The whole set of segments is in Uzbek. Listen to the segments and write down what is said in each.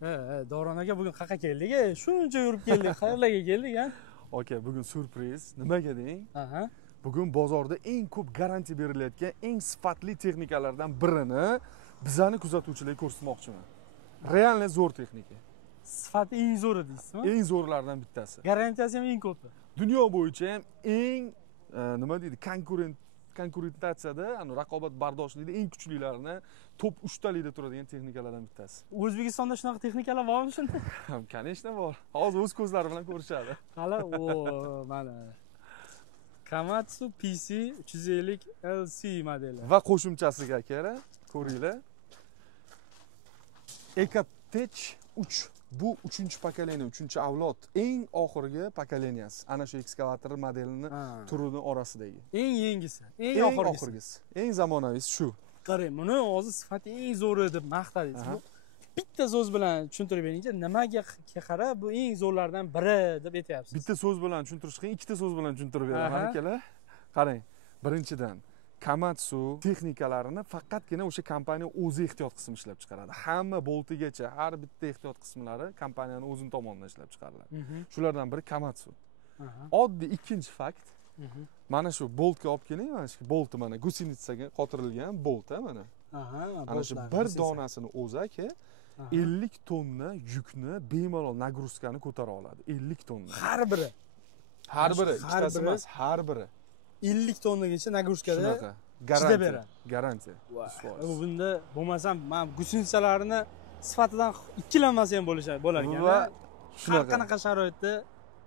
Davron aka bugun qayerga keldik? Shuncha yurib keldik. Qayerlarga keldik, ha? Aka, bugun surpriz. Nimaga deng? Aha. Bugun bozorda eng ko'p garantiya berilayotgan eng sifatli texnikalardan birini bizani kuzatuvchilarga ko'rsatmoqchiman. Realniy zo'r texnika. Sifati eng zo'ri deysizmi? Eng zo'rlardan bittasi. Garantiyasi ham eng ko'pi. Dunyo bo'yicha ham eng nima deydi, konkurentatsiyada, raqobatbardoshlikda eng kuchlilarini top 3 talikda turadigan texnikalardan bittasi. O'zbekistonda shunaqa texnikalar bormi shunda? Конечно bor. Hozir o'z ko'zlari bilan ko'rishadi. Hali mana Komatsu PC 350 LC modeli. Va qo'shimchasiga aka, ko'ringlar. EcoTech 3. Bu 3-pokoleniya, 3-avlod, eng oxirgi pokoleniyasi. Ana shu ekskavator modelini turining orasidagi. Eng yengisi, eng oxirgisi. Eng zamonaviysi shu. Qarang, buni hozir sifati eng zo'ri deb maqtadingiz. Bitta so'z bilan tushuntirib beringchi, nimaga qarab bu eng zo'rlardan biri deb aytyapsiz? Bitta so'z bilan tushuntirish qiyin, ikkita so'z bilan tushuntirib beraman akalar. Qarang, birinchidan Komatsu texnikalarini faqatgina o'sha kompaniya o'zi ehtiyot qismi ishlab chiqaradi. Hamma boltigacha har bitta ehtiyot qismlari kompaniyaning o'zining tomonidan ishlab chiqariladi. Shulardan biri Komatsu. Oddiy ikkinchi fakt. Mana shu boltga olib keling, mana shu bolti mana gusinitsaga qotirilgan bolt, mana. Ana shu bir donasini o'zi aka 50 tonna yukni bemalol nagruzkani ko'tara oladi. 50 tonna. Har biri. Ikkitasi emas, har biri. 50 tonnagacha nagruzkada chidab beradi. Garantiya. Bunda bo'lmasam, men gusinitsalarini sifatidan ikkilanmasa ham bo'lar ekan. Va har qanaqa sharoitda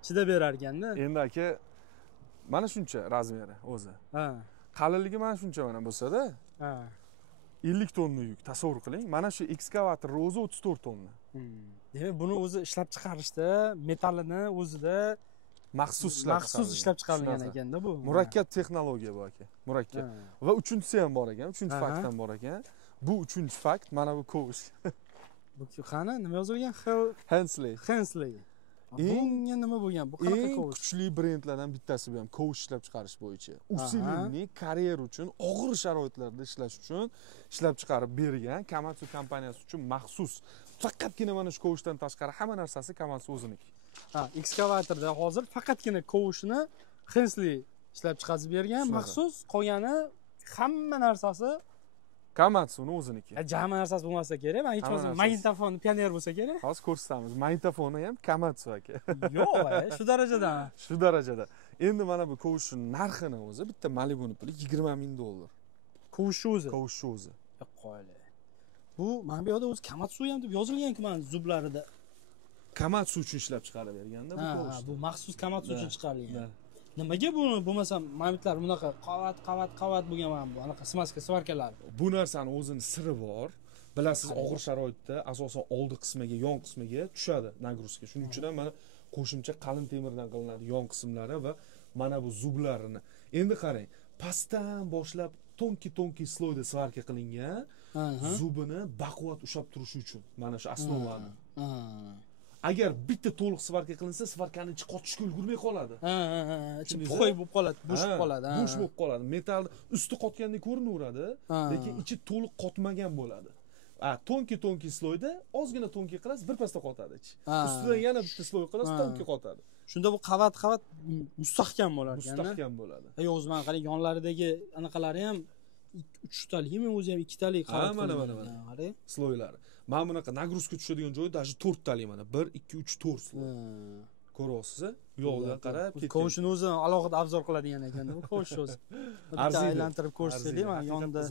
chidab berar ekanda. Endi aka mana shuncha razmeri o'zi. Qalinligi mana shuncha mana bo'lsa-da. 50 tonna yuk tasavvur qiling. Mana shu ekskavator o'zi 34 tonna. Demak, buni o'zi ishlab chiqarishda, metallini o'zida maxsus ishlab chiqarilgan ekanda bu. Murakkab texnologiya bu aka. Murakkab. Va uchinchisi ham bor ekan, uchinchi fakt ham bor ekan. Bu uchinchi fakt mana bu kovush. Bu qani nima yozilgan? Hensley. Bunga nima bo'lgan? Bu qanaqa kovush? Eng kuchli brendlardan bittasi bu ham kovush ishlab chiqarish bo'yicha. Usilinni karyer uchun, og'ir sharoitlarda ishlash uchun ishlab chiqarib bergan Komatsu kompaniyasi uchun maxsus. Faqatgina mana shu kovushdan tashqari hamma narsasi Komatsu o'ziniki. Ekskavatorda hozir faqatgina kovushni Hensley ishlab chiqarib bergan, maxsus qolgani hamma narsasi Komatsuning o'ziniki. Jami narsasi bo'lmasa kerak. Men hech bo'lmasa magnitofon, pioner bo'lsa kerak. Hozir ko'rsatamiz. Magnitofoni ham Komatsu aka. Yo'q, shu darajadami? Shu darajada. Endi mana bu kovushning narxini o'zi bitta Malibuni puli $20,000. Kovush o'zi. Qo'yli. Bu mana bu yerda o'zi Komatsu ham deb yozilgan-ku mana zublarida. Komatsu uchun ishlab chiqarib berganda bu kovush. Bu maxsus Komatsu uchun chiqarilgan. Nimaga buni bo'lmasa magnitlar bunaqa qavat bo'lgan mana bu anaqa svarkalar. Bu narsaning o'zining siri bor. Bilasiz, og'ir sharoitda asosan oldi qismiga, yon qismiga tushadi nagruzka. Shuning uchun ham mana qo'shimcha qalin temirdan qilinadi yon qismlari va mana bu zublarini. Endi qarang, pastdan boshlab tonki sloyda svarka qilingan zubini baquvvat ushlab turishi uchun mana shu osnovani. Agar bitta to'liq svarka qilinsa, svarkaning ichi qotishga ulgurmay qoladi. Ichi qo'y bo'lib qoladi, bo'shib qoladi. Bo'sh bo'lib qoladi. Metall usti qotgandek ko'rinaveradi, lekin ichi to'liq qotmagan bo'ladi. Tonki sloyda ozgina tonki qilasiz, birpasda qotadi ichi. Ustidan yana bitta sloy qilasiz, tonki qotadi. Shunda bu qavat mustahkam bo'lar ekan. Mustahkam bo'ladi. O'zi mana qarang, yonlaridagi anaqalari ham 3 talikmi, o'zi ham 2 talik qavat. Mana. Qarang, sloylari. Mana bunaqa nagruzka tushadigan joyi даже 4 talik mana. 1, 2, 3, 4 sloy. Ko'ryapsiz? Yo'ldan qarab ketgan. Kovushni o'zi alohida afzor qiladigan ekan-da bu kovush o'zi. Aylantirib ko'rsataylik, mana yonida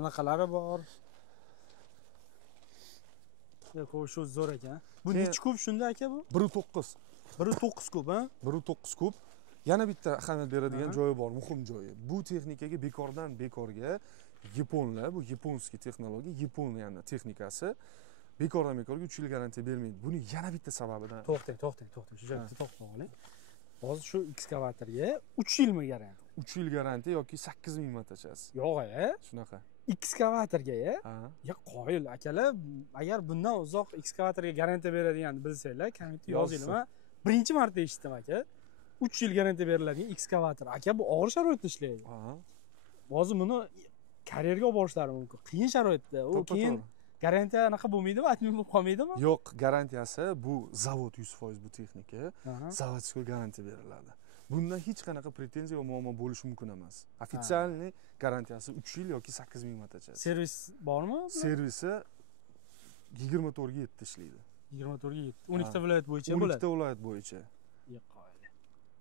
anaqalari bor. Kovush o'zi zo'r ekan. Bu necha kub shunda aka bu? 1.9. 1.9 kub, ha? 1.9 kub. Yana bitta ahamiyat beradigan joyi bor, muhim joyi. Bu texnikaga bekorga yaponlar, bu yaponskiy texnologiya, Yaponiyaning texnikasi bekorga 3 yil garantiya bermaydi. Buni yana bitta sababidan. To'xtang. Shu joyda to'xtab oling. Hozir shu ekskavatorga 3 yilmi garantiya? 3 yil garantiya yoki 8000 manatachasi. Yo'q-a? Shunaqa. Ekskavatorga ya qoyil akalar, agar bundan uzoq ekskavatorga garantiya beradiganini bilsanglar, kommentga yozinglar. Birinchi marta eshitdim aka. 3 yil garantiya beriladigan ekskavator. Aka bu og'ir sharoitda ishlaydi. Hozir buni karyerga olib borishlari mumkin. Qiyin sharoitda. U keyin Garantiya anaqa bo'lmaydimi? Atmin bo'lib qolmaydimi? Yo'q, garantiyasi bu zavod 100% bu texnika. Zavodskiy garantiya beriladi. Bundan hech qanaqa pretenziya va muammo bo'lishi mumkin emas. Ofitsialniy garantiyasi 3 yil yoki 8000 mangacha. Servis bormi? Servisi 24 ga 7 ishlaydi. 24 ga 7. 12 ta viloyat bo'yicha bo'ladi. 12 ta viloyat bo'yicha. Yo'q.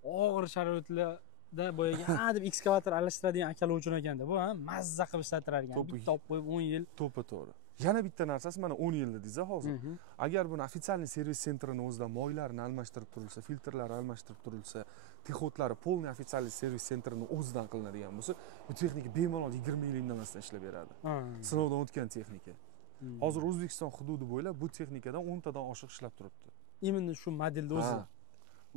Og'ir sharoitlarda boyaga deb ekskavator alashtiradigan akalar uchun ekanda bu, mazza qilib ishlatirar ekan. Bitta olib qo'yib 10 yil. To'g'ri. Yana bitta narsasi mana 10 yil dedingiz hozir. Agar buni ofitsialniy servis sentrini o'zida moylarini almashtirib turilsa, filtrlarni almashtirib turilsa, texodlari polniy ofitsialniy servis sentrini o'zidan qilinadigan bo'lsa, bu texnika bemalol 20 yil indamasdan ishlab beradi. Sinovdan o'tgan texnika. Hozir O'zbekiston hududi bo'ylab bu texnikadan 10 tadan oshiq ishlab turibdi. Imенно shu modelda o'zi.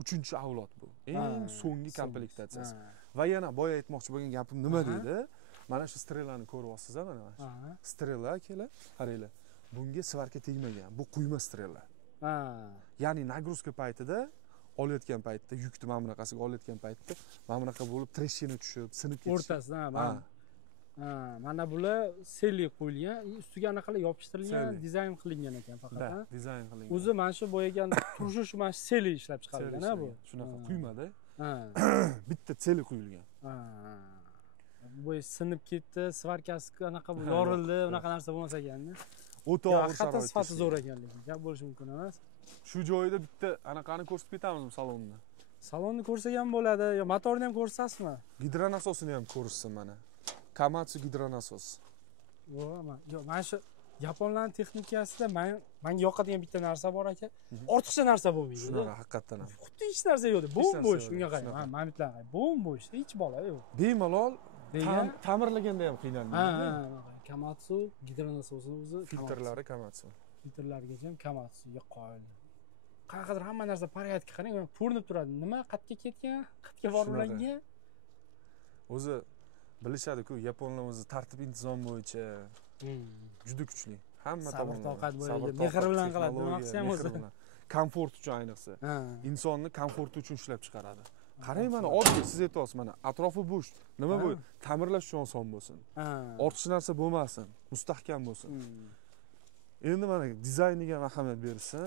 3-avlod bu. Eng so'nggi komplektatsiyasi. Va yana boya aytmoqchi bo'lgan gapim nima deydi? Mana shu strelani ko'ryapsiz-a mana shu. Strela kelar, qaranglar. Bunga svarka tegmagan. Bu quyma strela. Ya'ni nagruzka paytida olayotgan paytda, yukni mana bunaqasiga olayotgan paytda mana bunaqa bo'lib treshina tushib, sinib ketishi. O'rtasidan, mana bular selli qo'yilgan, ustiga anaqalar yopishtirilgan, dizayn qilingan ekan faqat. Dizayn qilingan. O'zi mana shu bo'yagan turshi shu mana selli ishlab chiqarilgan bu. Shunaqa quyma-da. Bitta seli quyilgan. Bu sinib ketdi, svarkasi anaqa bu yorildi, unaqa narsa bo'lmas ekanda. O'ta og'ir sharoitda. Hatto sifati zo'r ekan lekin, gap bo'lishi mumkin emas. Shu joyida bitta anaqani ko'rsatib ketamizmi salonni? Salonni ko'rsak ham bo'ladi, yo motorni ham ko'rsasizmi? Gidronasosini ham ko'rishsin mana. Komatsu gidronasos. Yo'q, mana shu yaponlarning texnikasida menga yoqadigan bitta narsa bor aka. Ortiqcha narsa bo'lmaydi. Shunaqa haqiqatan ham. Xuddi hech narsa yo'q. Bo'm-bo'sh shunga qarang. Mana bitta bo'm-bo'sh, hech bola yo'q. Bemalol ta'mirlaganda ham qiynalmaydi. Komatsu gidronasosi o'zi filtrlari Komatsu. Filtrlargacha ham Komatsuga qo'yildi. Qanaqadir hamma narsa porядкка qarang, ko'rinib turadi. Nima qatga ketgan, qatga borilgan. O'zi bilishadi-ku, yaponlar o'zi tartib intizom bo'yicha juda kuchli. Hamma tomondan toqat bo'yicha mehr bilan qiladi, nima qilsa ham o'zi. Komfort uchun ayniqsa. Insonni komforti uchun ishlab chiqaradi. Qarang mana oddiy siz aytyapsiz mana atrofi bo'sh. Nima bu? Ta'mirlash uchun oson bo'lsin. Ortiqcha narsa bo'lmasin, mustahkam bo'lsin. Endi mana dizayniga ahamiyat berilsa,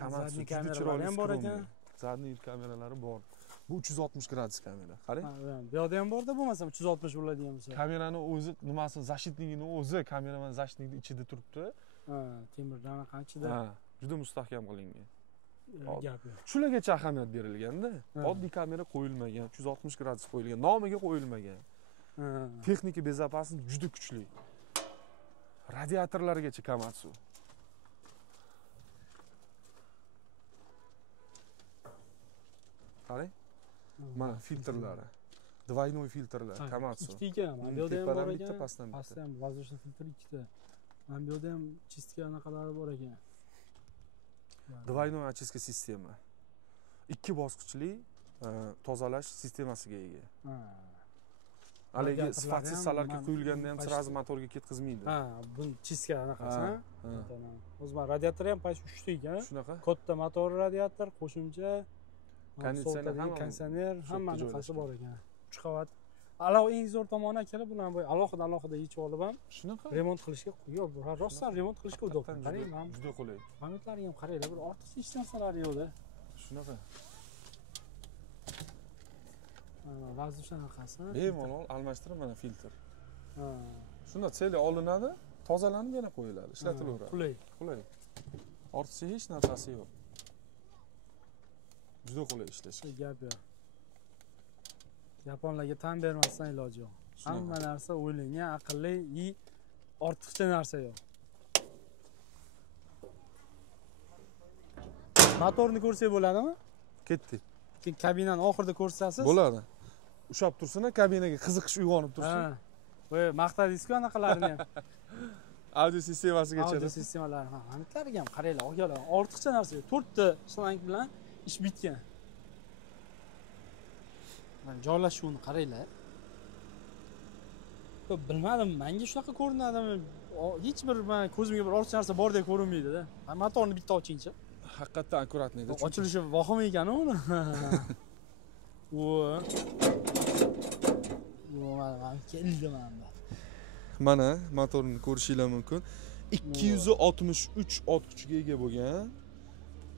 Komatsu juda chiroyli ham bor ekan. Zadniy kameralari bor. Bu 360 gradus kamera. Qarang. Bu yerda ham borda bo'lmasa 360 bo'ladigan bo'lsa. Kamerani o'zi nimasi, zashitligini o'zi, kameraman zashitlikning ichida turibdi. Temirdan qanchida. Juda mustahkam qilingan. Gap yo'q. Shulargacha ahamiyat berilganda, oddiy kamera qo'yilmagan, 360 gradus qo'yilgan, nomiga qo'yilmagan. Texnika bezopaslik juda kuchli. Radiatorlargacha Komatsu. Qarang. Mana filtrlari. Двойной filtrlar, Komatsu. Ikkita ekan, mana bu yerda ham bor ekan. Pastdan ham воздушный filtr ikkita. Mana bu yerda ham чистка anaqalari bor ekan. Двойной очистка sistema. 2 bosqichli tozalash sistemasiga ega. Haligi sifatsiz salarga quyilganda ham sразу motorga ketkazmaydi. Bu чистка anaqasi, O'zi mana radiator ham past 3 ta ekan. Shunaqa. Katta motor radiator, qo'shimcha konditsioner hamma narsasi bor ekan. 3 qavat. Eng zo'r tomoni akalar bularni bo'y alohida yechib olib ham shunaqa remont qilishga yo'q, rostdan remont qilishga udobdan. Qarang, mana juda qulay. Pametlarga ham qaranglar, bir ortiqcha hech narsalari yo'q-da. Shunaqa. Воздушный anaqasi. Bemalol almashtirib mana filtr. Shunda seli olinadi, tozalanib yana qo'yiladi, ishlatilaveradi. Qulay. Ortiqcha hech narsasi yo'q. Juda qulay ishlashga. Gap yo'q. Yaponlarga tan bermasdan iloji yo'q. Hamma narsa o'ylangan, aqlli, ortiqcha narsa yo'q. Motorni ko'rsak bo'ladimi? Ketdik. Keyin kabinani oxirida ko'rsatasiz. Bo'ladi. Ushab tursin, kabinaga qiziqish uyg'onib tursin. Voy, maqtadingiz-ku anaqalarni ham. Audio sistemasigacha. Audio sistemalari ham. Hammatlariga ham qaranglar, okalar. Ortiqcha narsa yo'q. 4 ta shlank bilan ish bitgan. Mana joylashuvini qaranglar. Bilmadim, menga shunaqa ko'rinadimi? Hech bir men ko'zimga bir ortiqcha narsa bordek ko'rinmaydi-da. Motorni bitta ochingchi. Haqiqatan akkuratniy edi. Ochilishi vahim ekan uni. Mana keldi menda. Mana motorni ko'rishinglar mumkin. 263 ot kuchiga ega bo'lgan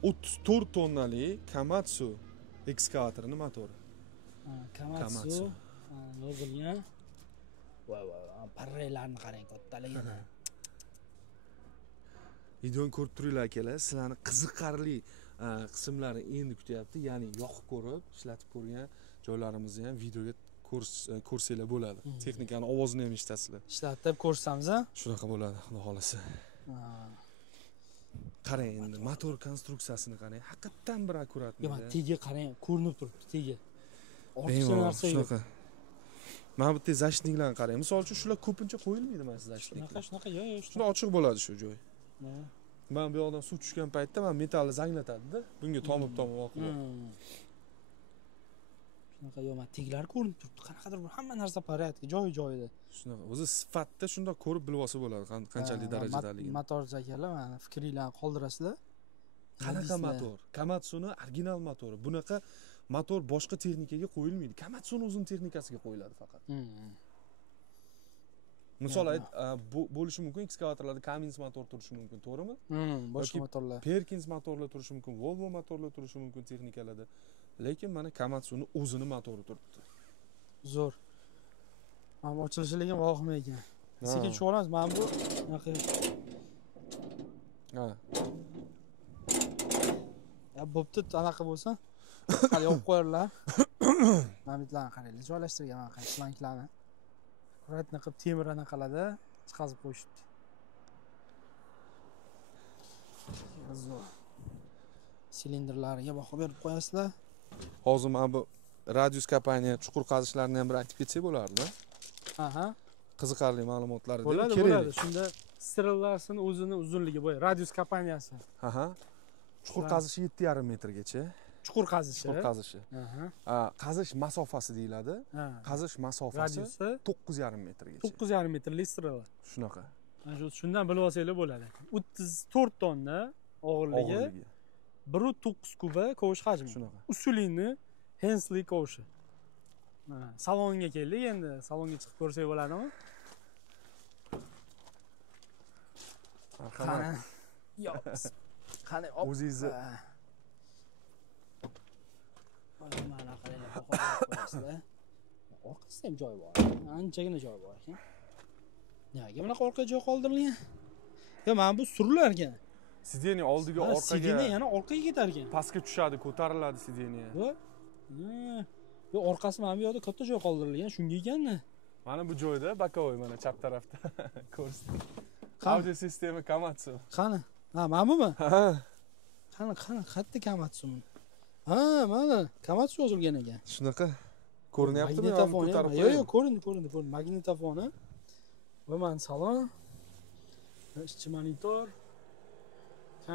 34 tonnali Komatsu ekskavatorining motori. Komatsu. Yozilgan. Voy, parraylarni qarang, kattaligini. Videoni ko'rib turinglar akalar, sizlarni qiziqarli qismlari endi kutyapti. Ya'ni yoqib ko'rib, ishlatib ko'rgan joylarimizni ham videoga ko'rsanglar bo'ladi. Texnikani ovozini ham eshitasizlar. Ishlatib ko'rsamiz, a? Shunaqa bo'ladi, xudo xolasa. Qarang endi motor konstruksiyasini qarang. Haqiqatan bir akkuratmi. Yo, tegi qarang, ko'rinib turibdi, tegi. Ortiqcha narsa yo'q. Mana bu yerda zashniklarni qarang. Misol uchun shular ko'pincha qo'yilmaydi mana siz zashniklar. Shunaqa, yo'q. Shunda ochiq bo'ladi shu joy. Men bu yoqdan suv tushgan paytda men metallni zanglatadi-da. Bunga tomib oqib. Shunaqa yo'q, men teglari ko'rinib turibdi. Qanaqadir bir hamma narsa porядка, joyi-joyida. Shunaqa. O'zi sifatda shunda ko'rib bilib olsa bo'ladi, qanchalik darajadaligini. Motor akalar, mana fikringlarni qoldirasizlar. Qanaqa motor? Komatsuning original motori. Bunaqa motor boshqa texnikaga qo'yilmaydi. Komatsuning o'zining texnikasiga qo'yiladi faqat. Misol bo'lishi mumkin, ekskavatorlarda Cummins motor turishi mumkin, to'g'rimi? Boshqa motorlar. Perkins motorlar turishi mumkin, Volvo motorlar turishi mumkin texnikalarda. Lekin mana Komatsuning o'zining motori turibdi. Zo'r. Mana ochilishiligi vohim ekan. Sekin tushiramiz, mana bu bunaqa. Ya bo'pti, anaqa bo'lsa, hali yopib qo'yarlar. Mana bitlarni qaranglar, joylashtirgan mana qanday slanklarni. Akkuratni qilib temir anaqalarda chiqazib qo'yishibdi. Zo'r. Silindrlariga baho berib qo'yasizlar. Hozir mana bu Radius kompaniya chuqur qazishlarni ham bir aytib ketsak bo'lardi. Aha. Qiziqarli ma'lumotlar bo'ladi, bo'ladi. Shunda strillarning o'zining uzunligi bo'y. Radius kompaniyasi. Aha. Chuqur qazishi 7,5 metrgacha. Chuqur qazishi. Chuqur qazishi. Qazish masofasi deyiladi. Qazish masofasi radiusi 9,5 metrgacha. 9,5 metrli strel. Shunaqa. Mana shundan bilib olsanglar bo'ladi. 34 tonna og'irligi. 1.9 kuba kovush hajmi. Shunaqa. Usulini Hensley kovushi. Mana salonga keldik endi. Salonga chiqib ko'rsak bo'ladimi? Qani. Yo'q. Qani o'zingizni mana qaranglar, qo'yasizlar. Orqasida ham joy bor. Anchagina joy bor ekan. Nega bunaqa orqaga joy qoldirilgan? Yo, mana bu surilargan. Sideniya oldiga orqaga. Sideniya yana orqaga ketar ekan. Pastga tushadi, ko'tariladi sideniya. Yo, orqasi mana bu yoqda katta joy qoldirilgan, shunga ekanda. Mana bu joyda bokovoy mana chap tarafda. Ko'rsating. Audio sistema Komatsu. Qani? Ha, mana bumi? Ha. Qani, qayerda Komatsu? Ha, mana Komatsu yozilgan ekan. Shunaqa ko'rinyaptimi? Yo'q, ko'rindi. Magnitofoni. Va mana salon. Ishchi monitor.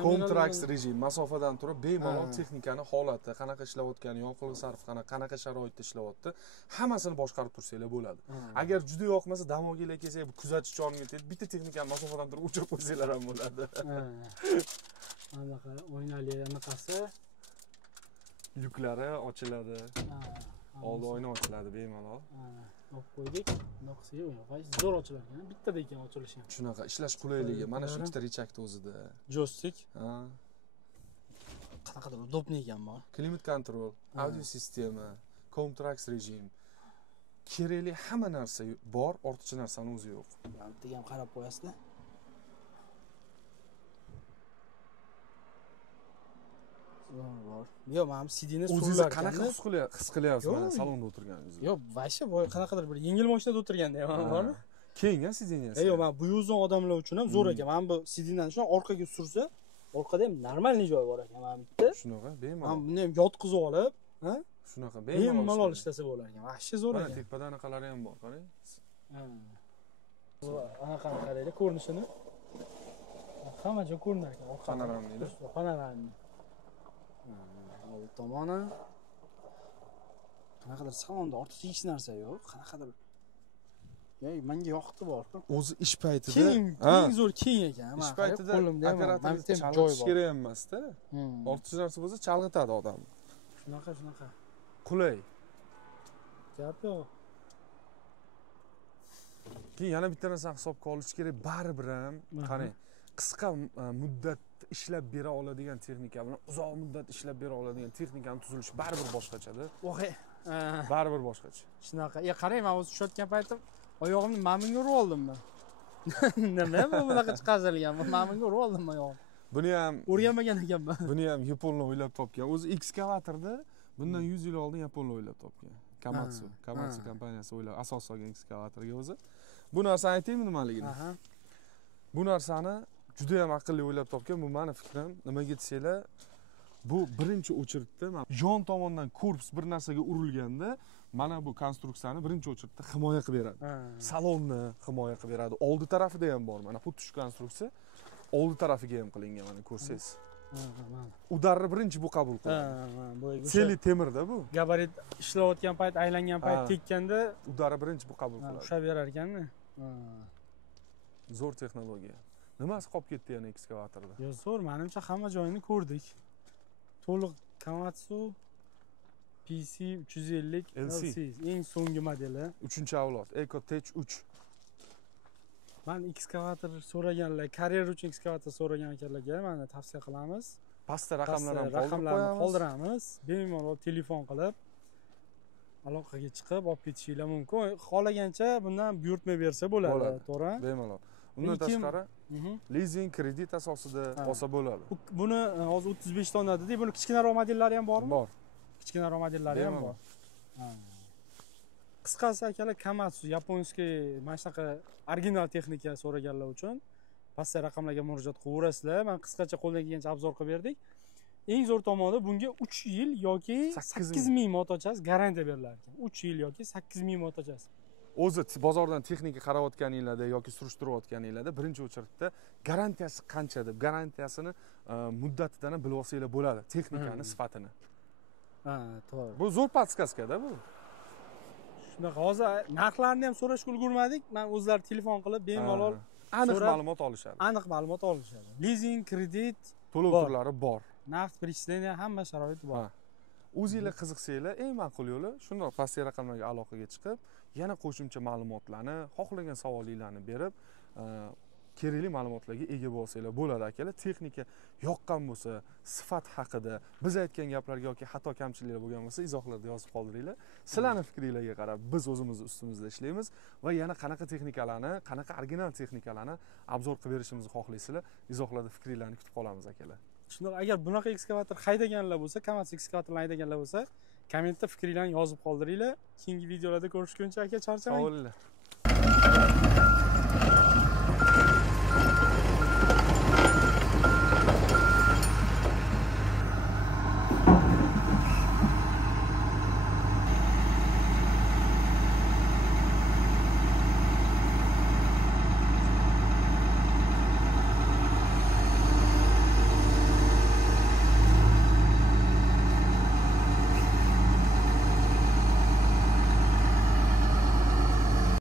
Contract rejim, masofadan turib bemalol texnikani holati, qanaqa ishlayotgani, yoqilg'i sarfi qanaqa sharoitda ishlayapti, hammasini boshqarib tursanglar bo'ladi. Agar juda yoqmasa, damoga kelsak, bu kuzatish o'rniga bitta texnikani masofadan turib o'chirib qo'ysanglar ham bo'ladi. Anaqa o'ynali anaqasi. Yuklari ochiladi. Oldi oyna ochiladi bemalol. Olib qo'ydik. Noqsiga o'ynash. Zo'r ochilar ekan. Bittada ekan ochilishi ham. Shunaqa ishlash qulayligi. Mana shu ikkita rechakda o'zida. Joystick. Ha. Qanaqadir udobniy ekan bor. Climate control, audio sistema, contract rejim. Kerakli hamma narsa bor, ortiqcha narsani o'zi yo'q. Bittaga ham qarab qo'yasizlar. Bor. Yo'q, mana bu sidini o'zingiz qanaqa his qilyapsiz mana salonda o'tirganingizda? Yo'q, vasha boy qanaqadir bir yengil mashinada o'tirganda ham bormi? Keng a sidiniyasi. Yo'q, mana bu yuzon odamlar uchun ham zo'r ekan. Mana bu sidinani shuna orqaga sursa, orqada ham normalniy joy bor ekan mana bitta. Shunaqa, bemalol. Mana buni ham yotqizib olib, ha? Shunaqa bemalol ishlasa bo'lar ekan. Vasha zo'r ekan. Mana tepada anaqalari ham bor, qarang. Bu anaqani qaranglar, ko'rinishini. Hamma joy ko'rinar ekan. Panoramniyda. Panoramniy. Old tomoni. Qanaqadir salonda ortiqcha hech narsa yo'q. Qanaqadir. Menga yoqdi bor-ku. O'zi ish paytida, keng zo'r keng ekan. Ish paytida operatorga joy bor. Kerak emas-da. Ortiqcha narsa bo'lsa chalg'itadi odamni. Shunaqa. Qulay. Gap yo'q. Keyin yana bitta narsani hisobga olish kerak, baribir ham qarang, qisqa muddat ishlab bera oladigan texnika bilan uzoq muddat ishlab bera oladigan texnikaning tuzilishi baribir boshqachada. O'g'ay. Baribir boshqacha. Shunaqa. Qarang, men o'zi tushayotgan paytim oyog'imni maminga urib oldimmi? Nima bu bunaqa chiqarilgan? Maminga urib oldimmi oyog'im? Buni ham o'rganmagan ekanman. Buni ham yaponlar o'ylab topgan. O'zi ekskavatorda bundan 100 yil oldin yaponlar o'ylab topgan. Komatsu kompaniyasi o'ylab asos solgan ekskavatorga o'zi. Bu narsani aytaymi nimaligini? Bu narsani juda ham aqlli o'ylab topgan. Bu meni fikrim. Nimaga desanglar, bu birinchi o'chiritda yon tomondan korpus bir narsaga urilganda mana bu konstruksiyani birinchi o'chiritda himoya qilib beradi. Salonni himoya qilib beradi. Oldi tarafida ham bor. Mana xuddi shu konstruksiya oldi tarafiga ham qilingan, mana ko'rsangiz. Udarni birinchi bu qabul qiladi. Seli temirda bu. Gabarit ishlayotgan payt, aylangan payt tekkanda udarni birinchi bu qabul qiladi. Ushlab berar ekanmi? Zo'r texnologiya. Nimasi qolib ketdi yana ekskavatorda? Yo, zo'r, menimcha hamma joyini ko'rdik. To'liq Komatsu PC 350 LC eng so'nggi modeli, 3-avlod EcoTech 3. Men ekskavator so'raganlar, karyer uchun ekskavator so'ragan ekanlarga mana tavsiya qilamiz. Pastda raqamlarni qoldiramiz. Bemalol telefon qilib aloqaga chiqib olib ketishinglar mumkin. Xohlagancha bundan buyurtma bersa bo'ladi, to'g'ri? Bemalol. Undan tashqari leasing kredit asosida olsa bo'ladi. Buni hozir 35 tonna dedik. Buni kichkinaroq modellari ham bormi? Bor. Kichkinaroq modellari ham bor. Qisqasi akalar, Komatsu yaponskiy mana shunaqa original texnika so'raganlar uchun pastda raqamlarga murojaat qilaverasizlar. Men qisqacha qo'ldan kelgancha obzor qilib berdik. Eng zo'r tomoni bunga 3 yil yoki 8000 motochas garantiya berilar ekan. 3 yil yoki 8000 motochas. O'zi bozordan texnika qarayotganinglarda yoki surishtirayotganinglarda birinchi o'chiritda garantiyasi qancha deb, garantiyasini muddatidan bilib olsanglar bo'ladi, texnikani sifatini. To'g'ri. Bu zo'r podskaskada bu. Shunaqa, hozir narxlarni ham so'rashga ulgurmadik. Men o'zlari telefon qilib bemalol aniq ma'lumot olishadi. Aniq ma'lumot olishadi. Leasing, kredit, to'lov turlari bor. Naqd перечисление hamma sharoit bor. O'zingizlar qiziqsanglar, eng ma'qul yo'li shundoq pastki raqamlarga aloqaga chiqib, yana qo'shimcha ma'lumotlarni, xohlagan savolinglarni berib, kerakli ma'lumotlarga ega bo'lsanglar bo'ladi akalar. Texnika yoqqan bo'lsa, sifat haqida, biz aytgan gaplarga yoki xato kamchiliklar bo'lgan bo'lsa, izohlarda yozib qoldiringlar. Sizlarning fikringlarga qarab biz o'zimiz ustimizda ishlaymiz va yana qanaqa texnikalarni, qanaqa original texnikalarni obzor qilib berishimizni xohlaysizlar, izohlarda fikringlarni kutib qolamiz akalar. Shundoq, agar bunaqa ekskavator haydaganlar bo'lsa, Komatsu ekskavatorlarni haydaganlar bo'lsa, kommentda fikringlarni yozib qoldiringlar. Keyingi videolarda ko'rishguncha aka, charchamang. Sog' bo'linglar.